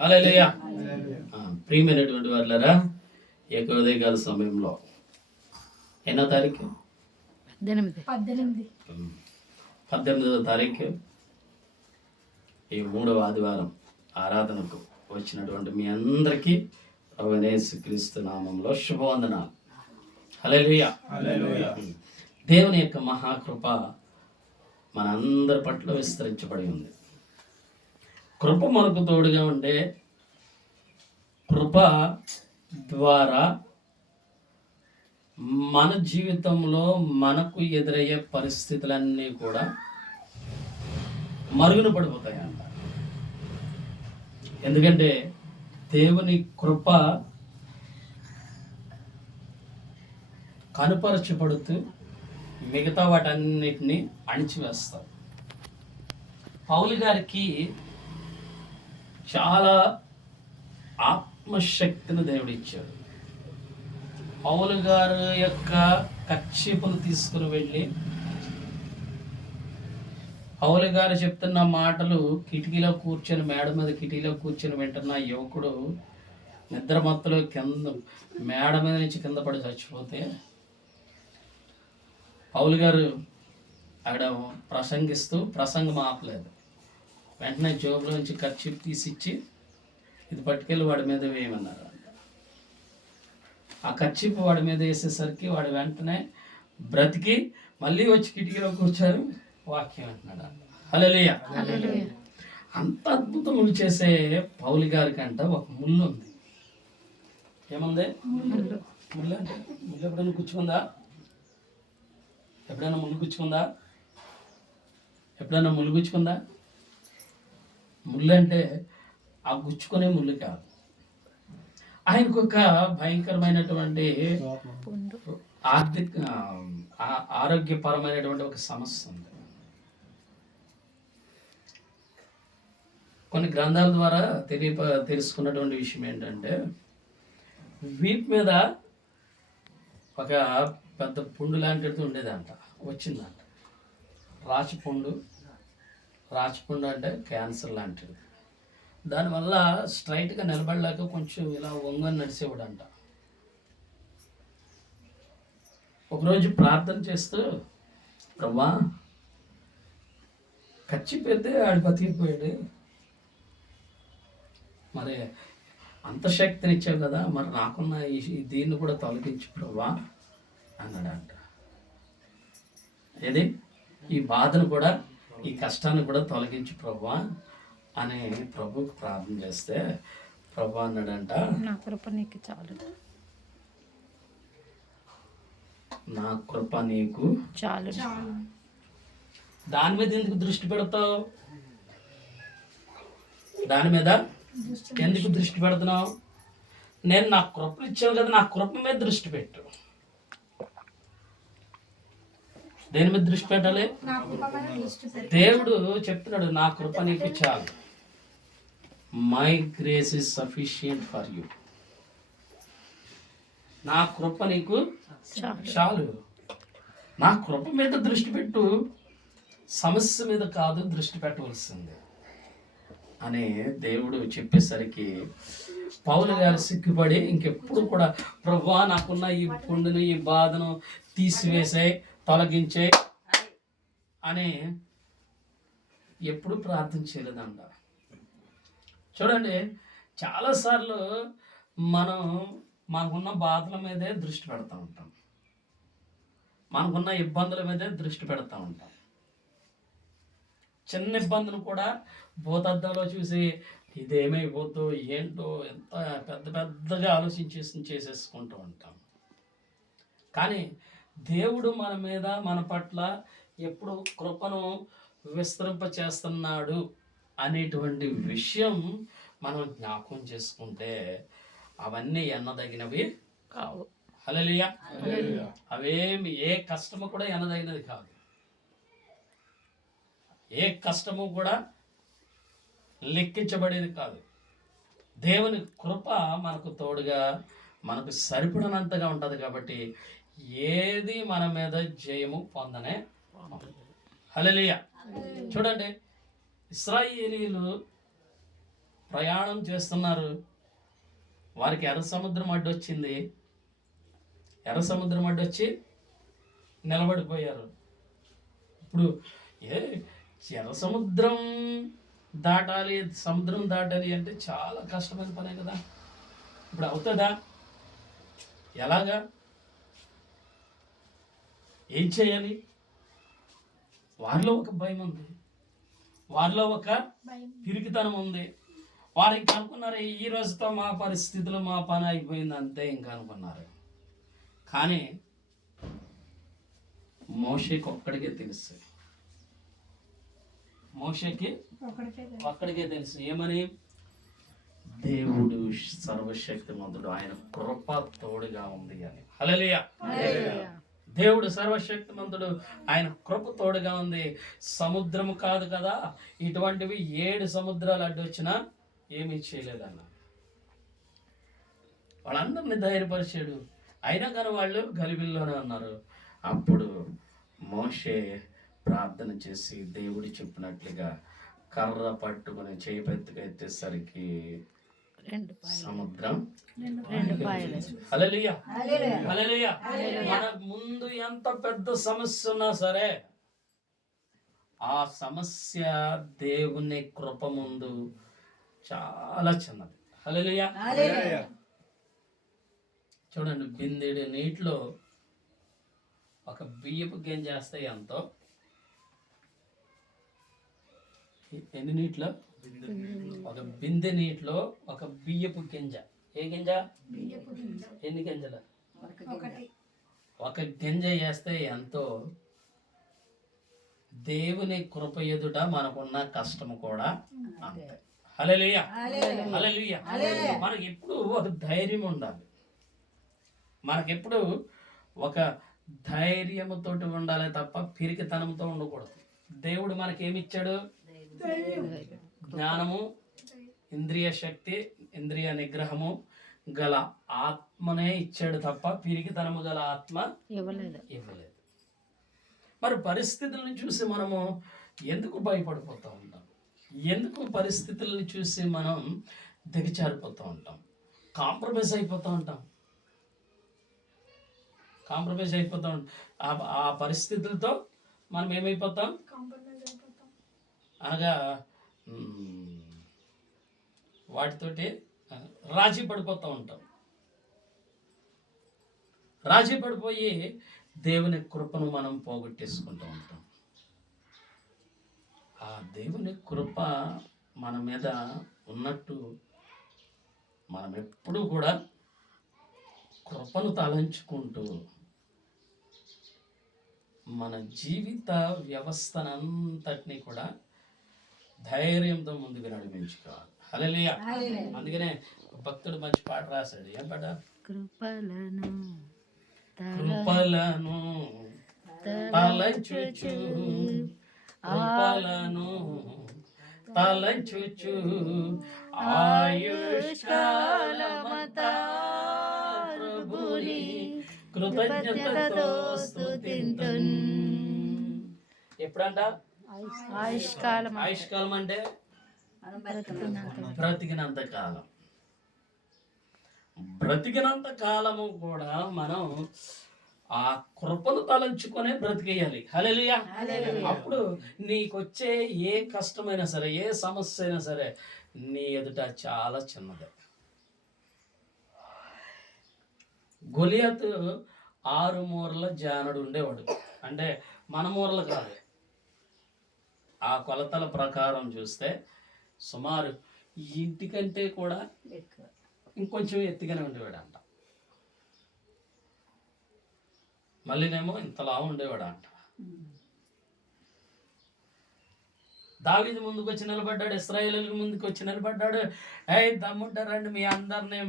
హల్లెలూయా. ప్రియమైనటువంటి వాళ్ళరా, ఏకోదయకాల సమయంలో ఎన్నో తారీఖు 18వ తారీఖు ఈ 3వ ఆదివారం ఆరాధనకు వచ్చినటువంటి మీ అందరికీ ప్రభువైన యేసుక్రీస్తు నామంలో శుభవందనాలు. హల్లెలూయా. దేవుని యొక్క మహాకృప మన అందరి పట్ల విస్తరించబడి ఉంది. కృప మనకు తోడుగా ఉండే కృప ద్వారా మన జీవితంలో మనకు ఎదురయ్యే పరిస్థితులన్నీ కూడా మరుగున పడిపోతాయంట. ఎందుకంటే దేవుని కృప కనుపరచబడుతూ మిగతా వాటన్నిటిని అణిచివేస్తారు. పౌలు గారికి చాలా ఆత్మశక్తిని దేవుడు ఇచ్చాడు. పౌలు గారు యొక్క కర్చీపును తీసుకుని వెళ్ళి పౌలు గారు చెప్తున్న మాటలు కిటికీలో కూర్చొని మేడ మీద కిటికీలో కూర్చొని వింటున్న యువకుడు నిద్రమత్తులో మేడ మీద నుంచి కింద పడి చచ్చిపోతే పౌలు గారు అక్కడ ప్రసంగిస్తూ ప్రసంగం ఆపలేదు. వెంటనే జోబులో నుంచి కర్చీప్ తీసిచ్చి ఇది పట్టుకెళ్ళి వాడి మీద వేయమన్నారు. ఆ కర్చీప్ వాడి మీద వేసేసరికి వాడు వెంటనే బ్రతికి మళ్ళీ వచ్చి కిటికీలో కూర్చొని వాక్యం అంటున్నాడు. హల్లెలూయా. అంత అద్భుతములు చేసే పౌలు గారికి అంట ఒక ముళ్ళు ఉంది. ఏముంది? ముళ్ళు అంటే ముళ్ళు ఎప్పుడైనా గుచ్చుకుందా? ఎప్పుడైనా ముళ్ళు గుచ్చుకుందా? ముళ్ళు అంటే ఆ గుచ్చుకునే ముళ్ళు కాదు. ఆయనకు ఒక భయంకరమైనటువంటి ఆరోగ్యపరమైనటువంటి ఒక సమస్య ఉంది. కొన్ని గ్రంథాల ద్వారా తెలుసుకున్నటువంటి విషయం ఏంటంటే వీప్ మీద ఒక పెద్ద పుండు లాంటిది ఉండేదంట, వచ్చిందంట. రాచపుండు అంటే క్యాన్సర్ లాంటిది. దానివల్ల స్ట్రైట్గా నిలబడలేక కొంచెం ఇలా వంగని నడిచేవాడంట. ఒకరోజు ప్రార్థన చేస్తూ, ప్రభా కచ్చి పెడితే ఆడు బతికిపోయాడు, మరి అంత శక్తిని ఇచ్చావు కదా, మరి నాకున్న దీన్ని కూడా తొలగించు ప్రభా అన్నాడంట. ఏది ఈ బాధను కూడా ఈ కష్టాన్ని కూడా తొలగించు ప్రభా అని ప్రభుకి ప్రార్థన చేస్తే ప్రభు అన్నాడంట, నా కృప నీకు చాలు, నా కృప నీకు చాలు. దాని మీద ఎందుకు దృష్టి పెడతావు? దాని మీద ఎందుకు దృష్టి పెడుతున్నావు? నేను నా కృపను ఇచ్చాను కదా, నా కృప మీద దృష్టి పెట్టు. దేని మీద దృష్టి పెట్టాలి? దేవుడు చెప్తున్నాడు, నా కృప నీకు చాలు. My grace is sufficient for you. నా కృప నీకు చాలు. నా కృప మీద దృష్టి పెట్టు, సమస్య మీద కాదు దృష్టి పెట్టవలసింది అని దేవుడు చెప్పేసరికి పౌలు గారు సిగ్గుపడి ఇంకెప్పుడు కూడా ప్రభువా నాకున్న ఈ పుండును ఈ బాధను తీసివేసే తొలగించే అని ఎప్పుడు ప్రార్థన చేయలేదంట. చూడండి, చాలాసార్లు మనం మనకున్న బాధల మీదే దృష్టి పెడతా ఉంటాం, మనకున్న ఇబ్బందుల మీదే దృష్టి పెడతా ఉంటాం. చిన్న ఇబ్బందులు కూడా భూతద్దంలో చూసి ఇదేమైపోతుందో ఏంటో ఎంత పెద్దగా చేసేసుకుంటూ ఉంటాం. కానీ దేవుడు మన మీద మన పట్ల ఎప్పుడు కృపను విస్తరింప చేస్తున్నాడు అనేటువంటి విషయం మనం జ్ఞాపకం చేసుకుంటే అవన్నీ ఎన్నదగినవి కావు. హల్లెలూయా. అవేమి ఏ కష్టము కూడా ఎన్నదగినది కాదు. ఏ కష్టము కూడా లెక్కించబడేది కాదు. దేవుని కృప మనకు తోడుగా మనకు సరిపడినంతగా ఉంటుంది. కాబట్టి ఏది మన మీద జయము పొందనే. హల్లెలూయా. చూడండి, ఇశ్రాయేలీయులు ప్రయాణం చేస్తున్నారు. వారికి ఎర్ర సముద్రం అడ్డొచ్చింది. ఎర్ర సముద్రం అడ్డొచ్చి నిలబడిపోయారు. ఇప్పుడు ఎర్ర సముద్రం దాటాలి, సముద్రం దాటాలి అంటే చాలా కష్టమైన పనే కదా. ఇప్పుడు అవుతుందా? ఎలాగా? ఏం చేయాలి? వారిలో ఒక భయం ఉంది, వారిలో ఒక పిరికితనం ఉంది. వారు ఇంక అనుకున్నారు, ఈ రోజుతో మా పరిస్థితులు, మా పని అయిపోయింది అంతే ఇంకా అనుకున్నారు. కానీ మోషేకి ఒక్కడికే తెలుసు, మోషేకి ఒక్కడికే తెలుసు ఏమని? దేవుడు సర్వశక్తిమంతుడు, ఆయన కృప తోడుగా ఉంది అని. హల్లెలూయా. దేవుడు సర్వశక్తిమంతుడు, ఆయన కృప తోడుగా ఉంది. సముద్రము కాదు కదా, ఇటువంటివి 7 సముద్రాలు అడ్డొచ్చినా ఏమీ చేయలేదన్న. వాళ్ళందరినీ ధైర్యపరిచాడు. అయినా కానీ వాళ్ళు గలిబిల్లోనే ఉన్నారు. అప్పుడు మోషే ప్రార్థన చేసి దేవుడు చెప్పినట్లుగా కర్ర పట్టుకుని చేపెత్తుకు ఎత్తేసరికి సముద్రం. హల్లెలూయా. హల్లెలూయా. మన ముందు ఎంత పెద్ద సమస్య ఉన్నా సరే ఆ సమస్య దేవుని కృప ముందు చాలా చిన్నది. హల్లెలూయా. చూడండి, బిందెడు నీటిలో ఒక బియ్యపు గింజ వేస్తే ఎంతో, ఎన్ని నీటిలో? ఒక బిందె నీటిలో ఒక బియ్యపు గింజ. ఏ గింజ? ఎన్ని గింజలు? ఒక గింజ వేస్తే ఎంతో, దేవుని కృప ఎదుట మనకున్న కష్టము కూడా అంతే. హల్లెలూయా. హల్లెలూయా. మనకి ఎప్పుడు ఒక ధైర్యం ఉండాలి, మనకెప్పుడు ఒక ధైర్యముతోటి ఉండాలి తప్ప పిరికితనంతో ఉండకూడదు. దేవుడు మనకేమిచ్చాడు? జ్ఞానము, ఇంద్రియ శక్తి, ఇంద్రియ నిగ్రహము గల ఆత్మనే ఇచ్చాడు తప్ప పిరికితనము గల ఆత్మ ఇవ్వలేదు. మరి పరిస్థితులను చూసి మనము ఎందుకు భయపడిపోతూ ఉంటాం? ఎందుకు పరిస్థితులను చూసి మనం దిగజారిపోతూ ఉంటాం? కాంప్రమైజ్ అయిపోతూ ఉంటాం. ఆ పరిస్థితులతో మనం ఏమైపోతాం? అనగా వాటితోటి రాజీ పడిపోతూ ఉంటాం. రాజీ పడిపోయి దేవుని కృపను మనం పోగొట్టేసుకుంటూ ఉంటాం. ఆ దేవుని కృప మన మీద ఉన్నట్టు మనం ఎప్పుడూ కూడా కృపను తలంచుకుంటూ మన జీవిత వ్యవస్థనంతటినీ కూడా ధైర్యంతో ముందుకు నడిపించుకోవాలి. హల్లెలూయా. అందుకనే భక్తుడు మంచి పాట రాశాడు. ఏం పాట? కృపలను తలంచుచు, కృపలను తలంచుచు ఆయుష్కాలమంతా ప్రభుని కృతజ్ఞతతో స్తుతింతున్. ఎప్పుడంట? ఆయుష్కాలం. ఆయుష్కాలం అంటే బ్రతికినంత కాలం. బ్రతికినంత కాలము కూడా మనం ఆ కృపను తలంచుకొనే బ్రతికేయాలి. హల్లెలూయా. అప్పుడు నీకొచ్చే ఏ కష్టమైనా సరే, ఏ సమస్య అయినా సరే నీ ఎదుట చాలా చిన్నదే. గొలియాతు 6 మూరల జానడు ఉండేవాడు. అంటే మన మూరలు కాదు, ఆ కొలతల ప్రకారం చూస్తే సుమారు ఇంటికంటే కూడా ఇంకొంచెం ఎత్తుగానే ఉండేవాడు అంట. మళ్ళీనేమో ఇంతలా ఉండేవాడు అంట. దావీదు ముందుకు వచ్చి నిలబడ్డాడు, ఇశ్రాయేలీయుల ముందుకు వచ్చి నిలబడ్డాడు. దమ్ముంటారండి మీ అందరినీ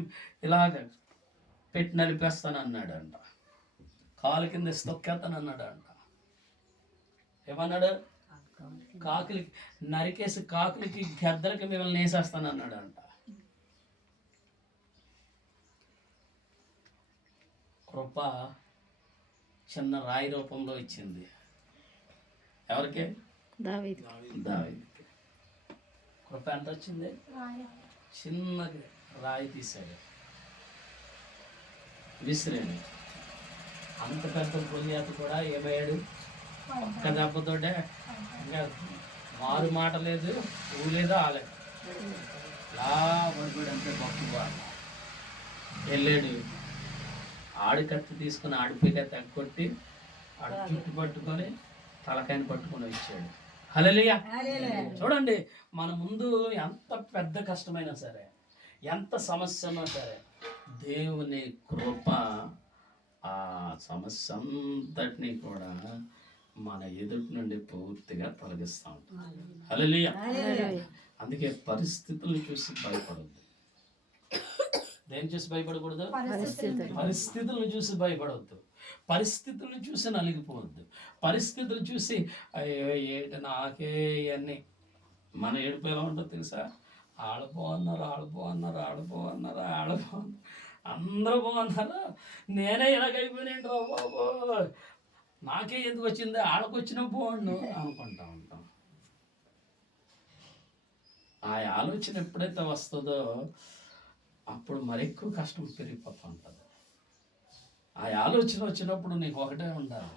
ఇలాగ పెట్టి నలిపేస్తాను అన్నాడు అంట. కాలు కింద తొక్కేస్తాను అన్నాడు అంట. ఏమన్నాడు? కాకులకి నరికేసి కాకులకి గద్దలకి మిమ్మల్ని వేసేస్తాను అన్నాడు అంట. కృప చిన్న రాయి రూపంలో ఇచ్చింది. ఎవరికి? దావీదుకి. కృప ఎంత వచ్చింది? చిన్న రాయి తీశాడు, విసిరాడు. అంత పెద్ద గొలియాతు కూడా ఏమయ్యాడు? ఒక్క దెబ్బతోటే ఇంకా మారు మాట లేదు, ఊలేదు, ఆలేదు. పడిపోయాడు అంతే. గొప్ప వెళ్ళాడు, ఆడి కత్తి తీసుకుని ఆడిపోయితే తెగొట్టి ఆడు చుట్టు పట్టుకొని తలకాయని పట్టుకొని వచ్చాడు. హల్లెలూయా. చూడండి, మన ముందు ఎంత పెద్ద కష్టమైనా సరే, ఎంత సమస్య ఉన్నా సరే, దేవుని కృప ఆ సమస్య అంతటినీ కూడా మన ఎదుటి నుండి పూర్తిగా తొలగిస్తూ ఉంటుంది. హల్లెలూయా. అందుకే పరిస్థితులను చూసి భయపడద్దు. దేని చూసి భయపడకూడదు? పరిస్థితులను చూసి భయపడవద్దు. పరిస్థితులను చూసి నలిగిపోవద్దు. పరిస్థితులు చూసి అయ్యో ఏంటి నాకే ఇవన్నీ. మన ఏడుపు ఎలా ఉంటుందో తెలుసా? ఆళ్ళు బాగున్నారు, అందరూ బాగున్నారు, నేనే ఎలాగైపోయినండి రా బాబు, నాకే ఎందుకు వచ్చింది, వాళ్ళకి వచ్చిన బాగుండు అనుకుంటా ఉంటాం. ఆ ఆలోచన ఎప్పుడైతే వస్తుందో అప్పుడు మరెక్కువ కష్టం పెరిగిపోతూ ఉంటుంది. ఆ ఆలోచన వచ్చినప్పుడు నీకు ఒకటే ఉండాలి,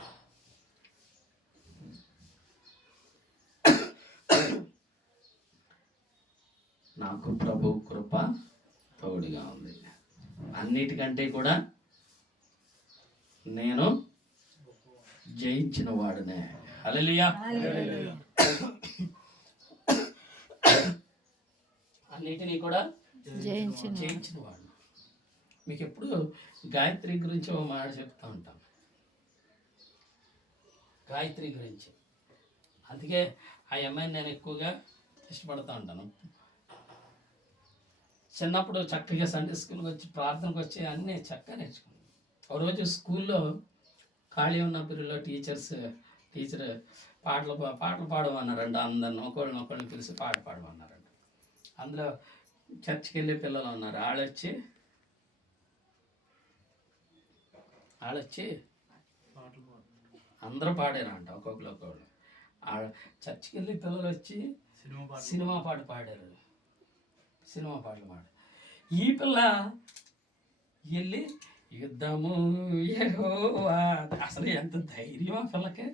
నాకు ప్రభు కృప తోడుగా ఉంది, అన్నిటికంటే కూడా నేను జయించిన వాడునే. హల్లెలూయా. అన్నిటినీ కూడా జయించిన వాడు. మీకు ఎప్పుడు గాయత్రి గురించి ఒక మాట చెప్తూ ఉంటాం, గాయత్రి గురించి. అందుకే ఆ అమ్మాయిని నేను ఎక్కువగా ఇష్టపడుతూ ఉంటాను. చిన్నప్పుడు చక్కగా సండే స్కూల్కి వచ్చి ప్రార్థనకు వచ్చి అన్నీ చక్కగా నేర్చుకున్నాను. ఒక రోజు స్కూల్లో ఖాళీ ఉన్న పీరియడ్లో టీచర్ పాటలు పాడమన్నారంట. అందరిని ఒకళ్ళని పిలిచి పాట పాడమన్నారంట. అందులో చర్చికి వెళ్ళే పిల్లలు ఉన్నారు. ఆడొచ్చి అందరూ పాడారంట, ఒక్కొక్కరు. చర్చికి వెళ్ళి పిల్లలు వచ్చి సినిమా పాటలు పాడారు. ఈ పిల్ల వెళ్ళి యుద్ధము యెహోవా, అసలు ఎంత ధైర్యం ఆ పిల్లకి.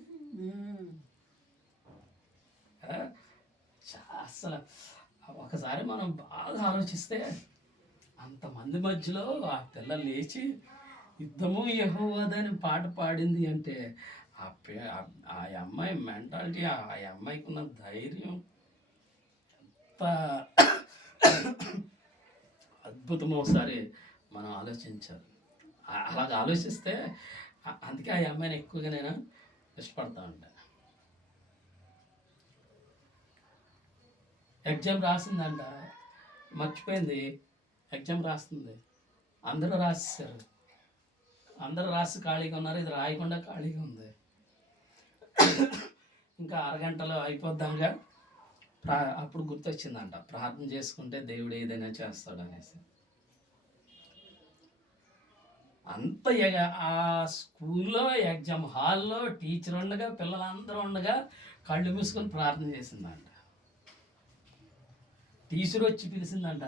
అసలు ఒకసారి మనం బాగా ఆలోచిస్తే, అంతమంది మధ్యలో ఆ పిల్ల లేచి యుద్ధము యెహోవాదని పాట పాడింది అంటే ఆ అమ్మాయి మెంటాలిటీ, ఆ అమ్మాయికి ఉన్న ధైర్యం ఎంత అద్భుతమో ఒకసారి మనం ఆలోచించాలి. అలాగ ఆలోచిస్తే అందుకే ఆ అమ్మాయిని ఎక్కువగా నేను ఇష్టపడతా ఉంటాను. ఎగ్జామ్ రాసిందంట, మర్చిపోయింది. ఎగ్జామ్ రాస్తుంది, అందరూ రాసేసారు, అందరూ రాసి ఖాళీగా ఉన్నారు, ఇది రాయకుండా ఖాళీగా ఉంది. ఇంకా అరగంటలో అయిపోద్దాంగా అప్పుడు గుర్తొచ్చిందంట, ప్రార్థన చేసుకుంటే దేవుడు ఏదైనా చేస్తాడు అనేసి. అంత ఆ స్కూల్లో ఎగ్జామ్ హాల్లో టీచర్ ఉండగా, పిల్లలందరూ ఉండగా కళ్ళు మూసుకొని ప్రార్థన చేసిందంట. టీచర్ వచ్చి పిలిచిందంట,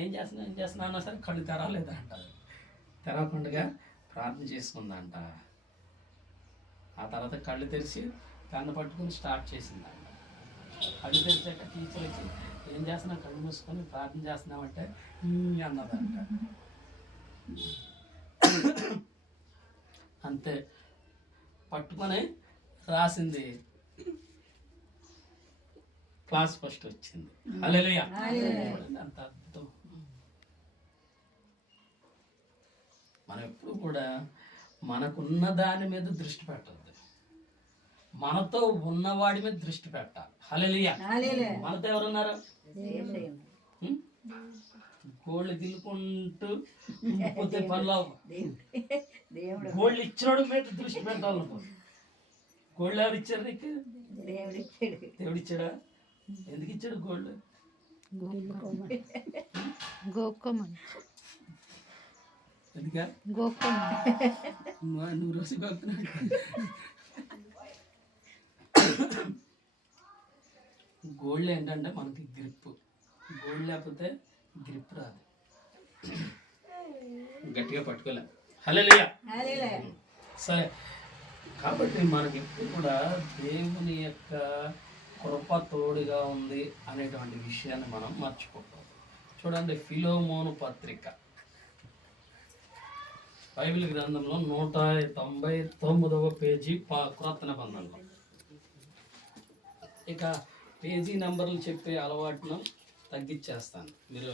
ఏం చేస్తున్నా అన్నా సరే కళ్ళు తెరవలేదంట. తెరవకుండా ప్రార్థన చేసుకుందంట. ఆ తర్వాత కళ్ళు తెరిచి పెన్ను పట్టుకుని స్టార్ట్ చేసిందంట. కళ్ళు తెరిచాక టీచర్ వచ్చి ఏం చేస్తున్నా, కళ్ళు మూసుకొని ప్రార్థన చేస్తున్నామంటే అన్నదంట. అంతే, పట్టుకొని రాసింది, క్లాస్ ఫస్ట్ వచ్చింది. హల్లెలూయా. అంత అద్భుతం. మనం ఎప్పుడు కూడా మనకున్న దాని మీద దృష్టి పెట్టద్దు, మనతో ఉన్నవాడి మీద దృష్టి పెట్టాలి. హల్లెలూయా. మనతో ఎవరున్నారు? గోళ్ళు గిల్లుకుంటూ పోతే పనులు, గోళ్ళు ఇచ్చినోడు మీద దృష్టి పెట్టాలి. గోళ్ళు ఎవరు ఇచ్చారు నీకు? దేవుడు ఇచ్చాడా? ఎందుకు ఇచ్చాడు గోల్డ్? ఎందుక నువ్వు రోజు గోల్డ్ ఏంటంటే మనకి గ్రిప్. గోల్డ్ లేకపోతే గ్రిప్ రాదు, గట్టిగా పట్టుకోలేం. హల్లెలూయా. సరే, కాబట్టి మనకి ఎప్పుడు కూడా దేవుని యొక్క కృప తోడుగా ఉంది అనేటువంటి విషయాన్ని మనం మర్చిపోతాం. చూడండి, ఫిలోమోను పత్రిక బైబిల్ గ్రంథంలో 199వ పేజీ క్రొత్త నిబంధనలో. ఇక పేజీ నెంబర్లు చెప్పే అలవాటును తగ్గించేస్తాను. మీరు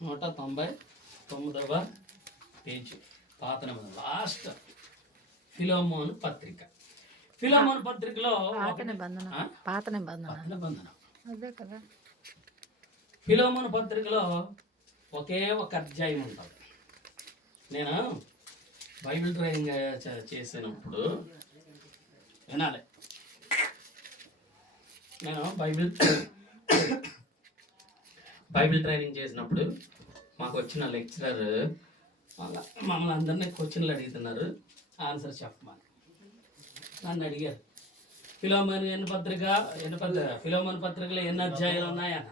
199వ పేజీ పాత నిబంధన, లాస్ట్ ఫిలోమోను పత్రిక. ఫిలోమోను పత్రికలో పాత నిబంధన అదే కదా. ఫిలోమోను పత్రికలో ఒకే ఒక అధ్యాయం ఉంటుంది. నేను బైబిల్ ట్రైనింగ్ చేసినప్పుడు వినాలి. నేను బైబిల్ ట్రైనింగ్ చేసినప్పుడు మాకు వచ్చిన లెక్చరర్ మమ్మల్ని అందరినీ క్వశ్చన్లు అడుగుతున్నారు, ఆన్సర్ చెప్పమని నన్ను అడిగారు. ఫిలోమోను పత్రికలో ఎన్ని అధ్యాయాలు ఉన్నాయన్న,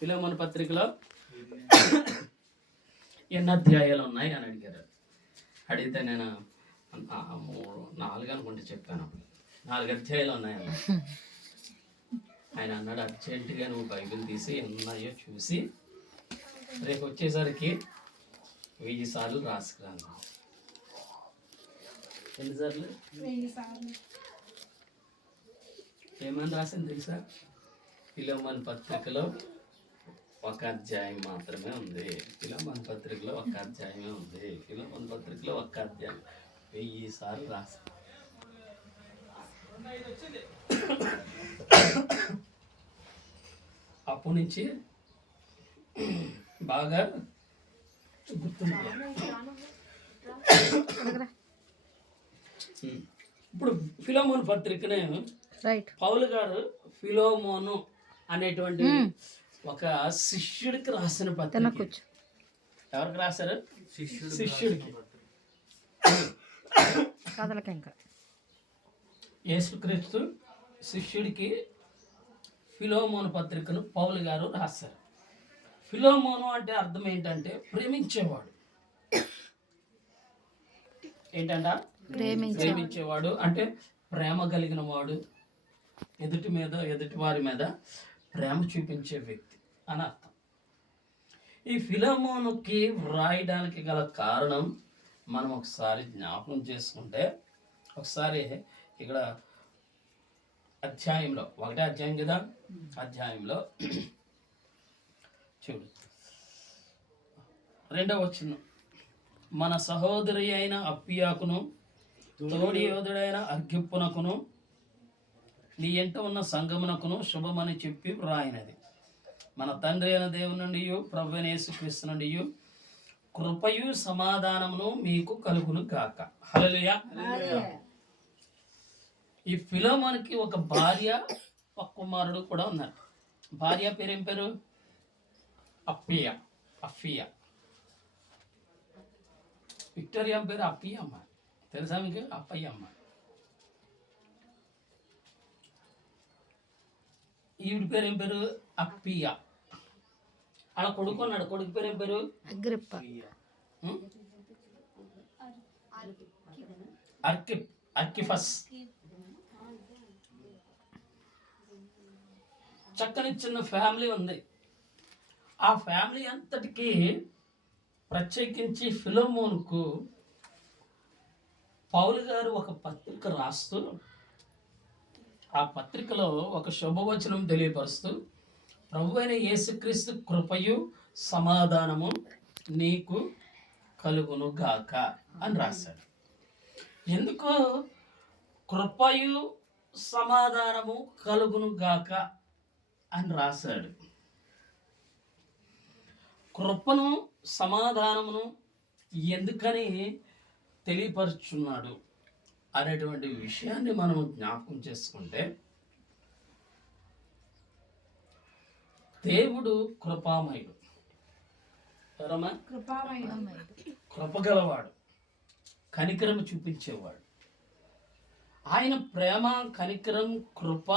ఫిలోమోను పత్రికలో ఎన్ని అధ్యాయాలు ఉన్నాయి అని అడిగారు. అడిగితే నేను 4 అనుకుంటే చెప్పాను. 4 అధ్యాయాలు ఉన్నాయన్న. ఆయన అన్నాడు, అర్జెంటుగా నువ్వు బైబిల్ తీసి ఉన్నాయో చూసి రేపు వచ్చేసరికి 1000 సార్లు రాసుకురాను. ఎన్నిసార్లు? ఏమని రాసింది తెలుసా? ఫిలోమోను పత్రికలో ఒక అధ్యాయం మాత్రమే ఉంది. ఫిలోమోను పత్రికలో ఒక అధ్యాయమే ఉంది. ఫిలోమోను పత్రికలో ఒక అధ్యాయం 1000 సార్లు రాసి అప్పటి నుంచి బాగా గుర్తుంది. ఇప్పుడు ఫిలోమోను పత్రికనే పౌలు గారు ఫిలోమోను అనేటువంటి ఒక శిష్యుడికి రాసిన పత్రిక. ఎవరికి రాశారు? శిష్యుడికి. యేసుక్రీస్తు శిష్యుడికి ఫిలోమోను పత్రికను పౌలు గారు రాశారు. ఫిలోమోను అంటే అర్థం ఏంటంటే ప్రేమించేవాడు. ఏంటంట? ప్రేమించేవాడు అంటే ప్రేమ కలిగిన వాడు, ఎదుటి వారి మీద ప్రేమ చూపించే వ్యక్తి అని అర్థం. ఈ ఫిలోమోనుకి వ్రాయడానికి గల కారణం మనం ఒకసారి జ్ఞాపకం చేసుకుంటే, ఒకసారి ఇక్కడ అధ్యాయంలో 1వ అధ్యాయం కదా, అధ్యాయంలో చూడు 2వ వచనం, మన సహోదరి అయిన అప్పియాకును తోడి యోధుడైన అర్ఘిప్పునకును నీ ఎంట ఉన్న సంగమునకును శుభమని చెప్పి వ్రాయినది. మన తండ్రి అయిన దేవుని నుండి ప్రభువైన యేసుక్రీస్తు నుండి కృపయు సమాధానమును మీకు కలుగును గాక. హల్లెలూయా. ఈ ఫిలోమోనుకి ఒక భార్య, ఒక కుమారుడు కూడా ఉన్నారు. భార్య పేరు ఏం పేరు? అఫియా. విక్టోరియా పేరు అప్పయ్యమ్మ. తెలుసా మీకు? అప్పయ్యమ్మ. ఈవిడ పేరు ఏం పేరు? అప్పియా. అలా కొడుకున్నాడు. కొడుకు పేరు ఏం పేరు? అర్కిఫస్. చక్కని చిన్న ఫ్యామిలీ ఉంది. ఆ ఫ్యామిలీ అంతటికి ప్రత్యేకించి ఫిలోమోనుకు పౌలు గారు ఒక పత్రిక రాస్తూ, ఆ పత్రికలో ఒక శుభవచనం తెలియపరుస్తూ, ప్రభువైన యేసుక్రీస్తు కృపయు సమాధానము నీకు కలుగును గాక అని రాశాడు. ఎందుకు కృపయు సమాధానము కలుగును గాక అని రాశాడు? కృపను సమాధానమును ఎందుకని తెలియపరుచున్నాడు అనేటువంటి విషయాన్ని మనం జ్ఞాపకం చేసుకుంటే, దేవుడు కృపామయుడు, కృపగలవాడు, కనికరము చూపించేవాడు. ఆయన ప్రేమ, కనికరం, కృప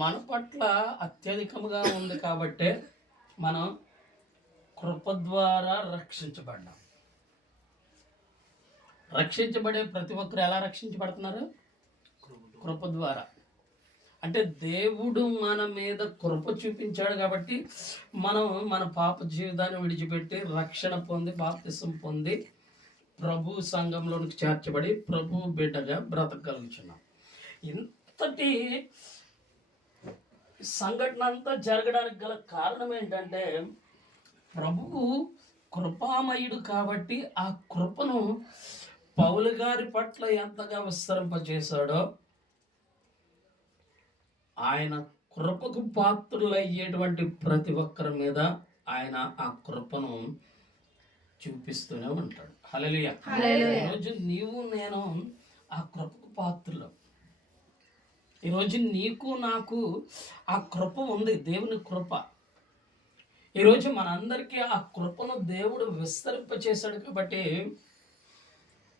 మన పట్ల అత్యధికముగా ఉంది కాబట్టే మనం కృప ద్వారా రక్షించబడ్డాం. రక్షించబడే ప్రతి ఒక్కరు ఎలా రక్షించబడుతున్నారు? కృప ద్వారా. అంటే దేవుడు మన మీద కృప చూపించాడు కాబట్టి మనం మన పాప జీవితాన్ని విడిచిపెట్టి రక్షణ పొంది బాప్తిసం పొంది ప్రభు సంఘంలోనికి చేర్చబడి ప్రభు బిడ్డగా బ్రతకగలుగుతున్నాం. ఇంతటి సంఘటన అంతా జరగడానికి గల కారణం ఏంటంటే ప్రభువు కృపామయుడు కాబట్టి ఆ కృపను పౌలు గారి పట్ల ఎంతగా విస్తరింపజేశాడో ఆయన కృపకు పాత్రులు అయ్యేటువంటి ప్రతి ఒక్కరి మీద ఆయన ఆ కృపను చూపిస్తూనే ఉంటాడు. హల్లెలూయా. ఈరోజు నీవు నేను ఆ కృపకు పాత్రులు. ఈరోజు నీకు నాకు ఆ కృప ఉంది, దేవుని కృప. ఈరోజు మనందరికీ ఆ కృపను దేవుడు విస్తరింపచేశాడు కాబట్టి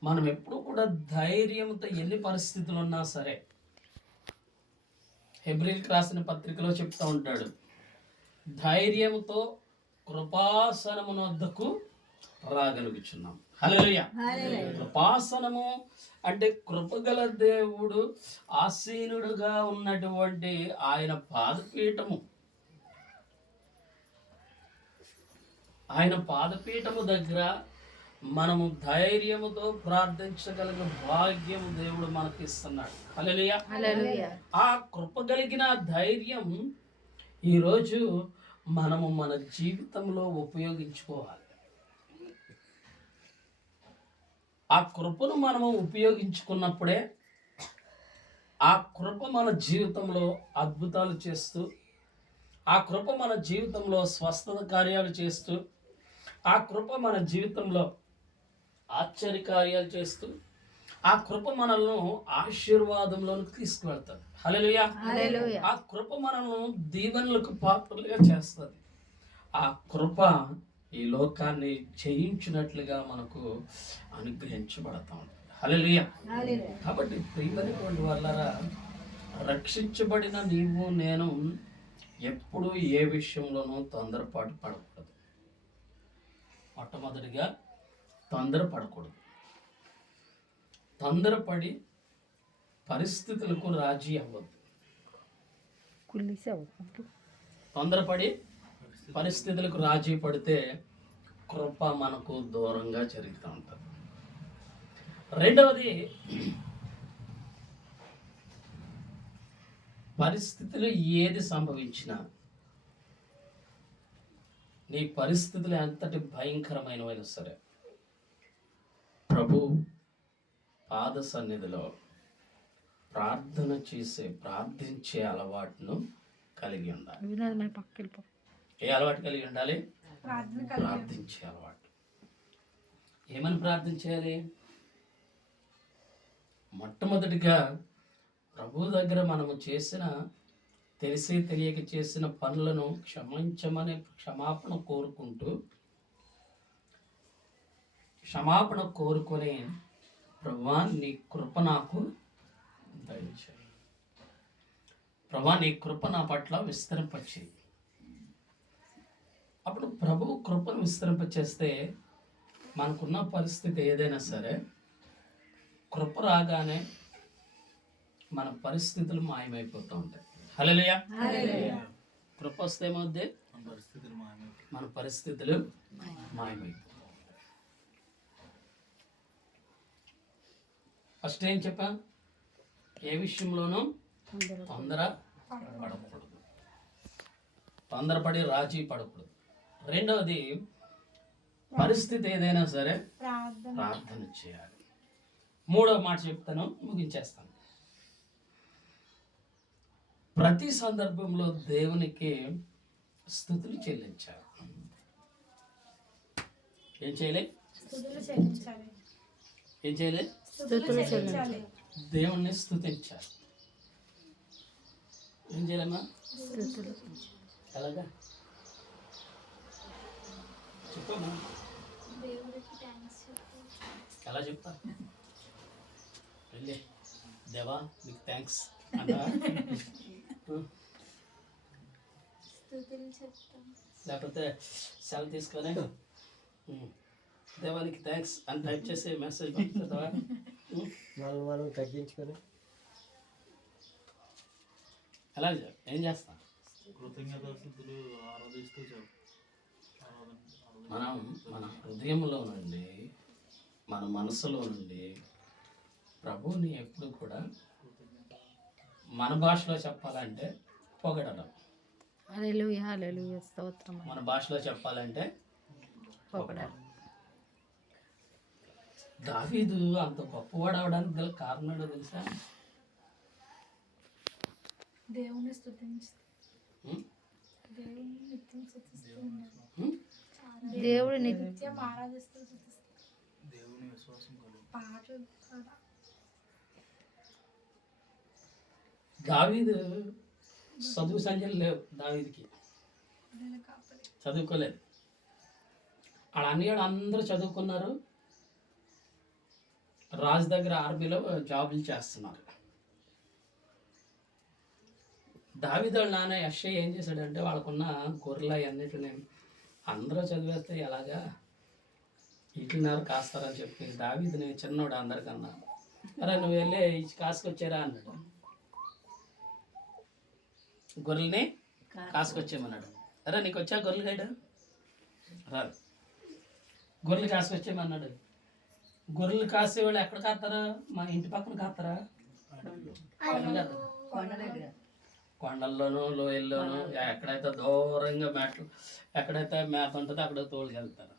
మనం ఎప్పుడు కూడా ధైర్యంతో ఎన్ని పరిస్థితులు ఉన్నా సరే, హెబ్రీయులకు రాసిన పత్రికలో చెప్తూ ఉంటాడు, ధైర్యంతో కృపాసనమున వద్దకు రాగలుగుచున్నాం. హల్లెలూయా. కృపాసనము అంటే కృపగల దేవుడు ఆసీనుడుగా ఉన్నటువంటి ఆయన పాదపీఠము. ఆయన పాదపీఠము దగ్గర మనము ధైర్యముతో ప్రార్థించగలిగిన భాగ్యం దేవుడు మనకి ఇస్తున్నాడు. హల్లెలూయా. ఆ కృప కలిగిన ధైర్యం ఈరోజు మనము మన జీవితంలో ఉపయోగించుకోవాలి. ఆ కృపను మనము ఉపయోగించుకున్నప్పుడే ఆ కృప మన జీవితంలో అద్భుతాలు చేస్తూ, ఆ కృప మన జీవితంలో స్వస్థత కార్యాలు చేస్తూ, ఆ కృప మన జీవితంలో ఆశ్చర్య కార్యాలు చేస్తూ, ఆ కృప మనల్ని ఆశీర్వాదంలోకి తీసుకువెళ్తాడు. హల్లెలూయా. ఆ కృప మనల్ని దీవెనలకు పాత్రలుగా చేస్తుంది. ఆ కృప ఈ లోకాన్ని జయించినట్లుగా మనకు అనుగ్రహించబడతా ఉంటుంది. హల్లెలూయా. కాబట్టి ప్రియమైనటువంటి వాళ్ళరా, రక్షించబడిన నీవు నేను ఎప్పుడు ఏ విషయంలోనూ తొందరపాటు పడకూడదు. మొట్టమొదటిగా తొందరపడకూడదు. తొందరపడి పరిస్థితులకు రాజీ అవ్వద్దు. తొందరపడి పరిస్థితులకు రాజీ పడితే కృప మనకు దూరంగా జరుగుతూ ఉంటుంది. రెండవది, పరిస్థితులు ఏది సంభవించినా, నీ పరిస్థితులు ఎంతటి భయంకరమైనవైనా సరే, ప్రభు పాద సన్నిధిలో ప్రార్థించే అలవాటును కలిగి ఉండాలి. ఏ అలవాటు కలిగి ఉండాలి? ప్రార్థించే అలవాటు. ఏమని ప్రార్థించాలి? మొట్టమొదటిగా ప్రభు దగ్గర మనము చేసిన, తెలిసి తెలియక చేసిన పనులను క్షమించమని క్షమాపణ కోరుకొని, ప్రభువా నీ కృప నాకు దయచేయి, ప్రభువా నీ కృప నా పట్ల విస్తరింపచేయి. అప్పుడు ప్రభు కృపను విస్తరింపచేస్తే మనకున్న పరిస్థితి ఏదైనా సరే, కృప రాగానే మన పరిస్థితులు మాయమైపోతూ ఉంటాయి. హల్లెలూయా. కృప వస్తే ఏమవుద్ది? మన పరిస్థితులు మాయమైపోతాయి. ఫస్ట్ ఏం చెప్పా? ఏ విషయంలోనూ తొందర పడకూడదు, తొందరపడి రాజీ పడకూడదు. రెండవది, పరిస్థితి ఏదైనా సరే ప్రార్థన చేయాలి. మూడవ మాట చెప్తాను, ముగించేస్తాను. ప్రతి సందర్భంలో దేవునికి స్తుతులు చెల్లించాలి. ఏం చేయాలి? ఏం చేయాలి? దేవుణ్ణి స్తుతించాలి. ఏం చేయాలమ్మా? ఎలాగా చెప్పమ్మా? ఎలా చెప్తా? వెళ్ళి దేవా నీకు థ్యాంక్స్ అన్నా, లేకపోతే సెల్ తీసుకొని దేవానికి థ్యాంక్స్ అని టైప్ చేసి మెసేజ్ పంపుతుందా? మనం తగ్గించుకొని అలా ఏం చేస్తా? మనం మన హృదయంలో నుండి, మన మనసులో నుండి ప్రభువుని ఎప్పుడు కూడా మన భాషలో చెప్పాలంటే పొగడడం, హల్లెలూయా హల్లెలూయా స్తోత్రం. మన భాషలో చెప్పాలంటే పొగడడం. దావీదు అంత గొప్పవాడు అవడానికి గల కారణం తెలుసా? దేవుని స్తుతించు, దేవుని నిత్యం స్తుతిస్తూ ఉన్నాడు. దేవుడి నిత్యం ఆరాధిస్తూ దేవుని విశ్వాసం పాట కదా. దావీదు చదువు సంజలు లేవు, దావీదికి చదువుకోలేదు. వాళ్ళ అన్నయ్యలు అందరూ చదువుకున్నారు, రాజు దగ్గర ఆర్మీలో జాబులు చేస్తున్నారు. దావీదు వాళ్ళ నాన్న యెషయా ఏం చేశాడంటే వాళ్ళకున్న గొర్రెలు అన్నిటిని అందరూ చదివేస్తే ఎలాగా ఇట్లన్నారు కాస్తారని చెప్పి దావీదుని చిన్నోడు అందరికన్నా, అరే నువ్వు వెళ్ళి ఇచ్చి కాసుకొచ్చారా అన్నాడు. గొర్రెల్ని కాసుకొచ్చేయమన్నాడు. అరే నీకు వచ్చా గొర్రెలు గైడ్ రాదు, గొర్రెలు కాసుకొచ్చేయమన్నాడు. గొర్రెలు కాసేవాళ్ళు ఎక్కడ కాస్తారా? మా ఇంటి పక్కన కాస్తారా? కొండల్లోనూ లోయల్లోనూ ఎక్కడైతే దూరంగా మేటలు ఎక్కడైతే మేత ఉంటుందో అక్కడ తోలుకెళ్తారు.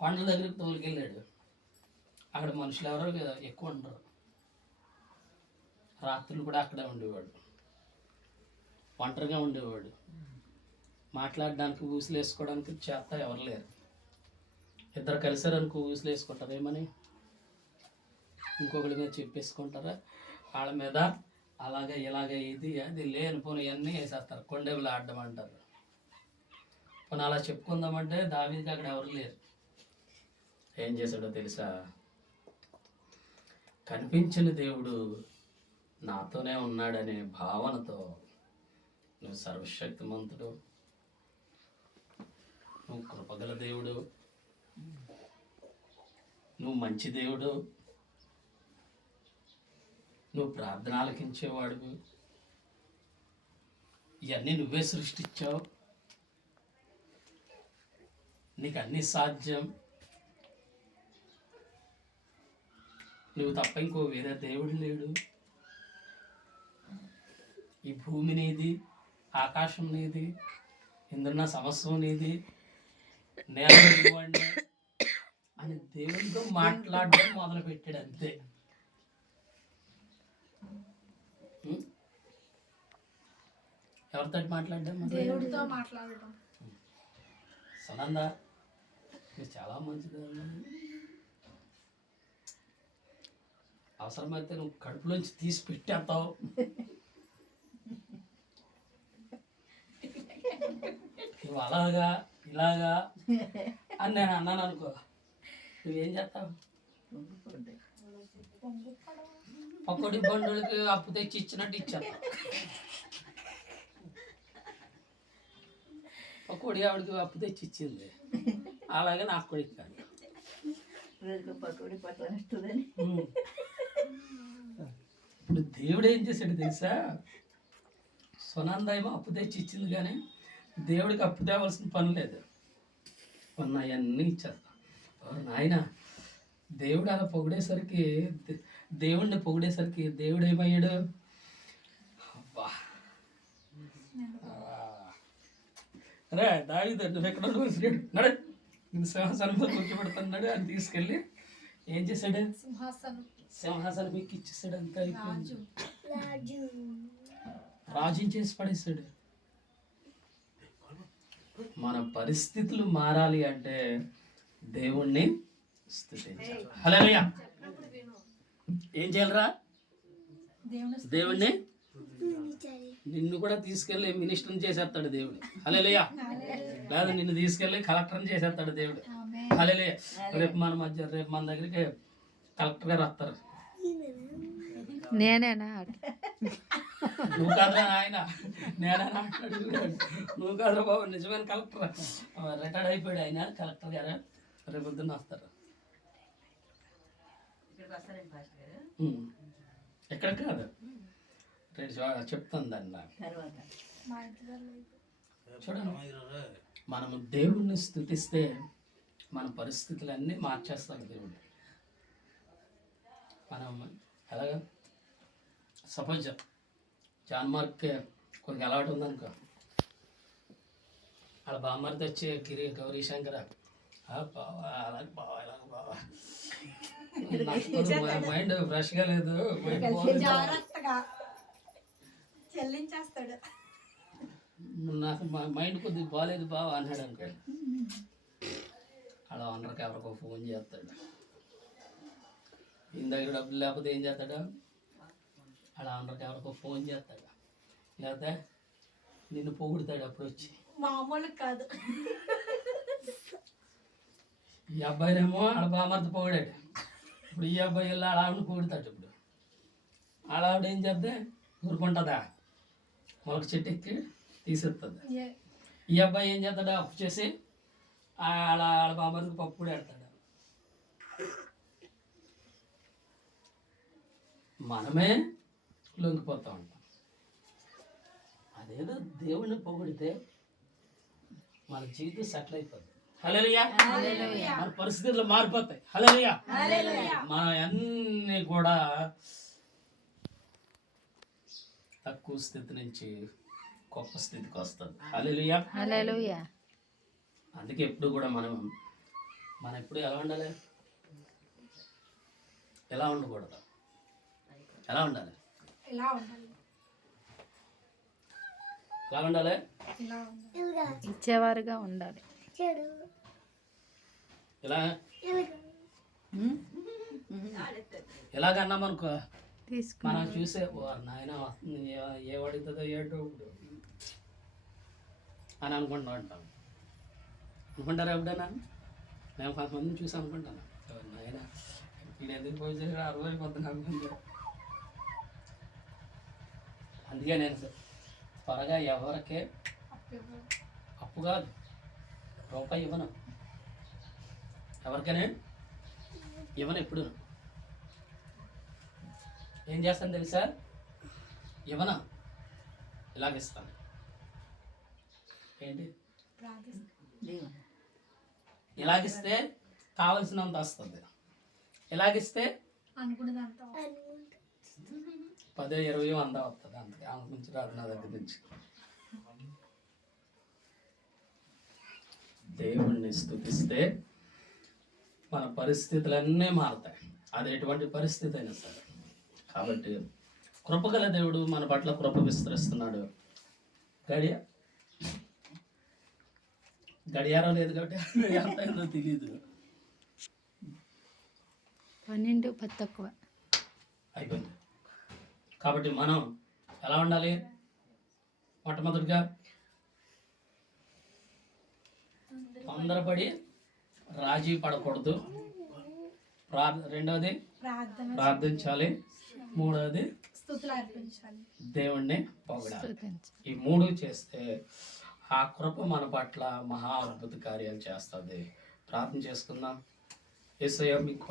కొండల దగ్గరికి తోలుకెళ్ళాడు. అక్కడ మనుషులు ఎవరో ఎక్కువ ఉండరు. రాత్రులు కూడా అక్కడే ఉండేవాడు, ఒంటరిగా ఉండేవాడు. మాట్లాడడానికి ఊసులు వేసుకోవడానికి చేత ఎవరు లేరు. ఇద్దరు కలిసారనుకో ఊసులు వేసుకుంటారు, ఏమని ఇంకొకరి మీద చెప్పేసుకుంటారా, వాళ్ళ మీద అలాగే ఇలాగే ఇది అది లేనిపోని అన్నీ వేసేస్తారు. కొండేవులు ఆడడం అంటారు. పోనీ అలా చెప్పుకుందామంటే దావీదుకి అక్కడ ఎవరు లేరు. ఏం చేశాడో తెలుసా? కనిపించిన దేవుడు నాతోనే ఉన్నాడనే భావనతో, నువ్వు సర్వశక్తిమంతుడు, నువ్వు కృపగల దేవుడు, నువ్వు మంచి దేవుడు, నువ్వు ప్రార్థన ఆలకించేవాడు, ఇవన్నీ నువ్వే సృష్టించావు, నీకు అన్నీ సాధ్యం, నువ్వు తప్ప ఇంకో వేరే దేవుడు లేడు, ఈ భూమి నీది, ఆకాశం నీది, ఇందున్న సమస్తం నీది, నేల ఇవ్వండి అని దేవుడితో మాట్లాడడం మొదలు పెట్టాడు. అంతే. ఎవరితో మాట్లాడడం? దేవుడితో మాట్లాడటం. సునంద మీరు చాలా మంచిది. అవసరమైతే నువ్వు కడుపులోంచి తీసి పెట్టేస్తావు. నువ్వు అలాగా ఇలాగా అని నేను అన్నాను అనుకో, నువ్వేం చేస్తావు? పక్కడి బండులకి అప్పు తెచ్చి ఇచ్చినట్టు ఇచ్చేస్తావు. పక్కడి ఆవిడకి అప్పు తెచ్చి ఇచ్చింది, అలాగే నాకు కూడా ఇచ్చాను. ఇప్పుడు దేవుడు ఏం చేశాడు తెలుసా? సునంద ఏమో అప్పు తెచ్చి ఇచ్చింది, కానీ దేవుడికి అప్పు తేవలసిన పని లేదు. ఉన్నాయన్నీ ఇచ్చేస్తాం. నాయన దేవుడు అలా పొగిడేసరికి, దేవుడిని పొగిడేసరికి దేవుడు ఏమయ్యాడు? అబ్బా రే దావీదు నువ్వు ఎక్కడ నడు, నేను సింహాసనం కూర్చోబెడుతున్నాడు అని తీసుకెళ్ళి ఏం చేశాడు? సింహాసనం మీకు ఇచ్చేసాడు. అంతా అయిపోయింది. రాజుని చేసి పడేశాడు. మన పరిస్థితులు మారాలి అంటే దేవుణ్ణి స్తుతించాలి. హల్లెలూయా. ఏం చేయాలరా? దేవుణ్ణి. నిన్ను కూడా తీసుకెళ్ళి మినిస్టర్ని చేసేస్తాడు దేవుడు. హల్లెలూయా. లేదా నిన్ను తీసుకెళ్ళి కలెక్టర్ని చేసేస్తాడు దేవుడు. హల్లెలూయా. రేపు మన దగ్గరికి కలెక్టర్ గారు వస్తారు. నేనేనా నువ్వు కాదురా ఆయన, నేనైనా అడుగుతాడు. నువ్వు కాదురా బాబు, నిజమైన కలెక్టర్ రిటైర్డ్ అయిపోయాడు ఆయన, కలెక్టర్ గారు రేపు పొద్దున్న వస్తారు. ఎక్కడ కాదు రేపు చెప్తాను దాన్ని నాకు. మా ఇంటి దగ్గర లేదు. చూడండి, మనము దేవుణ్ణి స్తుతిస్తే మన పరిస్థితులన్నీ మార్చేస్తాడు దేవుడు. మనం ఎలాగా సపోజ్ జాన్ మార్క్ కొన్ని అలవాటు ఉందనుకో, అలా బామ్మర్ది వచ్చి గౌరీ శంకర బావా అలాగే బావా ఇలాగ బావా, మైండ్ ఫ్రెష్గా లేదు, జాగ్రత్తగా చెల్లించేస్తాడు. నాకు మైండ్ కొద్దిగా బాగాలేదు బావా అన్నాడు అనుకో, అలా అందరికి ఎవరికో ఫోన్ చేస్తాడు. ఈయన దగ్గర డబ్బులు లేకపోతే ఏం చేస్తాడు, అలా అందరికి ఎవరికో ఫోన్ చేస్తాడు, లేకపోతే నిన్ను పొగుడుతాడు. అప్పుడు వచ్చి మామూలు కాదు. ఈ అబ్బాయినేమో ఆడ బామర్ది పొగిడాడు, ఇప్పుడు ఈ అబ్బాయి వెళ్ళి ఆడ ఆవిడని పొగుడుతాడు. ఇప్పుడు ఆడ ఆవిడ ఏం చేద్దే ఊరుకుంటుందా, మొలక చెట్టు ఎక్కి తీసేస్తుంది. ఈ అబ్బాయి ఏం చేస్తాడు, అప్పు చేసి ఆడ ఆడ బామర్దికి పప్పు కూడా పెడతాడు. మనమే లొంగిపోతూ ఉంటాం. అదేదో దేవుణ్ణి పొగిడితే మన జీవితం సెటిల్ అయిపోతుంది. హల్లెలూయా. మన పరిస్థితులు మారిపోతాయి. హల్లెలూయా. మన అన్నీ కూడా తక్కువ స్థితి నుంచి గొప్ప స్థితికి వస్తుంది. హల్లెలూయా. హల్లెలూయా. అందుకే ఎప్పుడు కూడా మనం ఎప్పుడు ఎలా ఉండాలి, ఎలా ఉండకూడదు, ఎలా ఉండాలి, ఇలా ఉండాలి, ఎలా ఉండాలి, ఇలా ఉండాలి. ఇచ్చేవారుగా ఉండాలి. ఇలా ఎలాగన్నామనుకో తీసుకు మనం చూసే నాయన వస్తుంది, ఏ అడుగుతుందో ఏంటో ఇప్పుడు అని అనుకుంటా ఉంటాం. అనుకుంటారా ఎప్పుడైనా? మేము కొంతమందిని చూసి అనుకుంటాను, నాయన నేను ఎందుకు పోయి 60 అయిపోతున్నా అనుకుంటా. అందుకే నేను త్వరగా ఎవరికే అప్పు కాదు రూపాయి ఇవ్వను, ఎవరికైనా ఇవ్వను. ఎప్పుడు ఏం చేస్తాను తెలుసా, ఇవ్వనా ఇలాగిస్తాను. ఏంటి ఇలాగిస్తే కావలసినంత వస్తుంది, ఇలాగిస్తే అనుకునేదంతా 10, 20, 100 వస్తుంది. అంతే, ఆమె నుంచి రాదు నా దగ్గర నుంచి. దేవుణ్ణి స్తుతిస్తే మన పరిస్థితులన్నీ మారుతాయి, అది ఎటువంటి పరిస్థితి అయినా సరే. కాబట్టి కృపగల దేవుడు మన పట్ల కృప విస్తరిస్తున్నాడు. గడియారం లేదు కాబట్టి ఎంత అయిందో తెలియదు. 12 తక్కువ అయిపోయింది. కాబట్టి మనం ఎలా ఉండాలి, మొట్టమొదటిగా తొందరపడి రాజీ పడకూడదు, రెండవది ప్రార్థించాలి, మూడవది స్తుతులు అర్పించాలి, దేవుణ్ణి పొగడాలి. స్తుతించు. ఈ 3 చేస్తే ఆ కృప మన పట్ల మహా అద్భుత కార్యాలు చేస్తుంది. ప్రార్థన చేసుకుందాం. యేసయ్య మీకు